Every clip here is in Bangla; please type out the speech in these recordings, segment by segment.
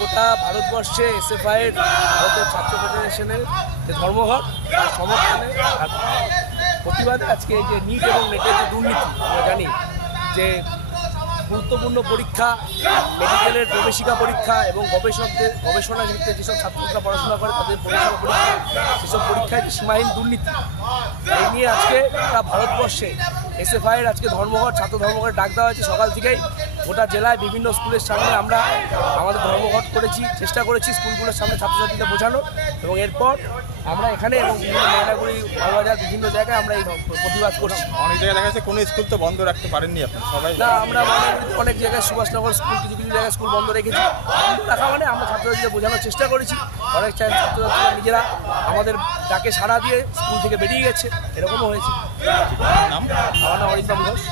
গোটা ভারতবর্ষে এসএফআই ভারতের ছাত্র ফেডারেশনের যে ধর্মঘট তার সমর্থনে প্রতিবাদে আজকে এই যে নিট এবং নেটের যে দুর্নীতি আমরা জানি যে গুরুত্বপূর্ণ পরীক্ষা মেডিকেলের প্রবেশিকা পরীক্ষা এবং গবেষণা ক্ষেত্রে যেসব ছাত্রছাত্রীরা পড়াশোনা করে তাদের প্রবেশিকা পরীক্ষা সেসব পরীক্ষায় যে সীমাহীন দুর্নীতি এই নিয়ে আজকে গোটা ভারতবর্ষে এসএফআইয়ের আজকে ধর্মঘট ছাত্র ধর্মঘটের ডাক দেওয়া হয়েছে। সকাল থেকেই গোটা জেলায় বিভিন্ন স্কুলের সামনে আমরা আমাদের ধর্মঘট করেছি, চেষ্টা করেছি স্কুলগুলোর সামনে ছাত্রছাত্রীদের বোঝানো এবং এরপর আমরা এখানে এবং বিভিন্ন ময়নাগুড়ি বাজার বিভিন্ন জায়গায় আমরা এই প্রতিবাদ করছি। অনেক জায়গায় দেখা যাচ্ছে কোনো স্কুল তো বন্ধ রাখতে পারেননি আপনি সবাই? না, আমরা অনেক জায়গায় সুভাষনগর স্কুল কিছু জায়গায় স্কুল বন্ধ রেখেছি। বন্ধ রাখা মানে আমরা ছাত্রছাত্রীদের বোঝানোর চেষ্টা করেছি। অনেক ছাত্রছাত্রীরা নিজেরা আমাদের ডাকে সাড়া দিয়ে স্কুল থেকে বেরিয়ে গেছে, এরকমও হয়েছে। নাম? আমার নাম অরিন্দম ঘোষ।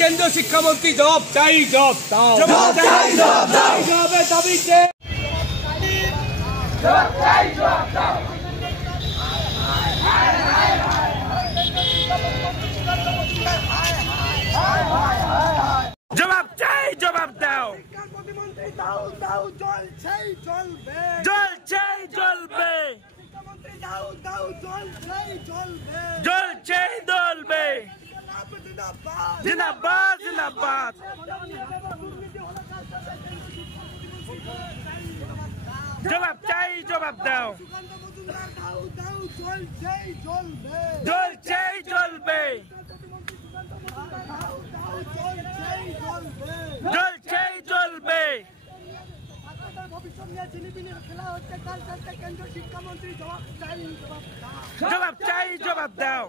কেন্দ্রীয় শিক্ষামন্ত্রী জবাব চাই, জবাব দাও। জবাবের দাবিতে জবাব চাই, জবাব দাও। জবাব চাই, জবাব দাও। শিক্ষামন্ত্রী দাও দাও, জলছেই জ্বলবে, জলছেই জ্বলবে। শিক্ষামন্ত্রী দাও দাও, জলছেই জ্বলবে, জলছেই জ্বলবে। জিন্দাবাদ, জিন্দাবাদ। জবাব চাই, জবাব দাও। জলছেই জ্বলবে, জলছেই জ্বলবে। জবাব চাই, জবাব দাও।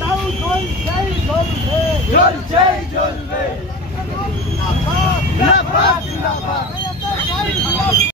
জলছেই জ্বলবে, জলছেই জ্বলবে।